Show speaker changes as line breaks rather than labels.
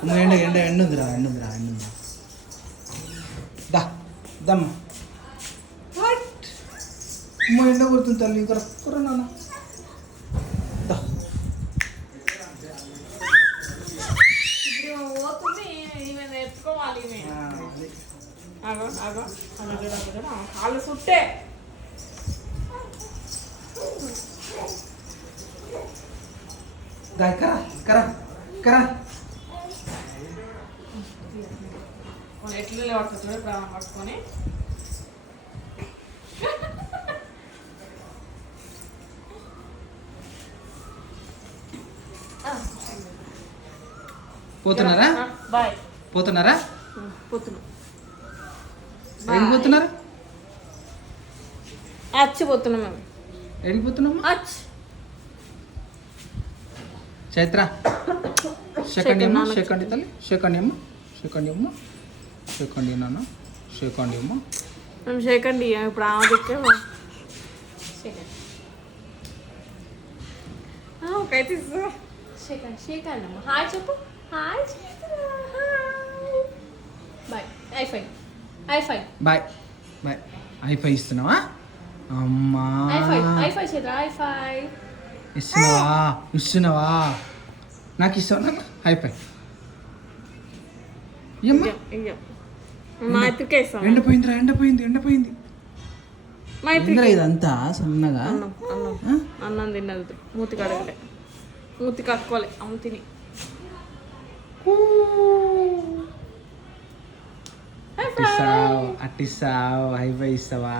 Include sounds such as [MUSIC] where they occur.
అమ్మ ఎండ ఎండ ఎండ ఉందిరా ఎండ ఉందిరా ఎండ ఉందిరా దా దమ్మ హట్. అమ్మ ఎండ కొడుతుంది తల్లి కుర కుర నాన్న దా
ఇప్పుడు పోతుంది ఈమె ఎత్తుకోవాలి ఈమె
ఆ, అది.
ఆగో ఆగో అలా చూడు, అలా చూడు. ఆ, కాళ్ళు సుట్టే
దా కరా కరా కరా
పడుతుంది చూడు ప్రాణం పట్టుకొని.
పోతున్నారా?
బాయ్.
పోతున్నారా?
పోతున్నాం.
పోతున్నారు?
అచ్చి పోతున్నాం మేము.
ఏడికి పోతున్నామ్మా
అచ్
చైత్ర. [COUGHS] సెకండ్ అమ్మ సెకండ్ తల్లి సెకండ్ అమ్మ సెకండ్ అమ్మ. సెకండ్ నాన్న సెకండ్ అమ్మ?
మేము చేయకండి ఇప్పుడు ఆమె దిక్కే ఒకైతే షేకండి షేకండి అమ్మ. హాయ్ చెప్పు. Hi bye high five
high five bye bye అయిపోయి ఇస్తున్నావా? అమ్మా.
ఐఫై ఐఫై చేద్దా ఐఫై
ఇస్తున్నావా? ఇస్తున్నావా? నాకు ఇస్తావు నాకు అయిపోయి ఏమ్మా?
మా ఇస్తాం
ఎండిపోయిందిరా ఎండిపోయింది ఎండిపోయింది
మా
ఇదంతా? సన్నగా?
అన్నం అన్నం? అన్నం తిన్నది మూతి కడగలే మూతి కక్కోలే అమ్మ తిని.
అట్టిస్తావు అట్టిస్తావు ఇస్తావా?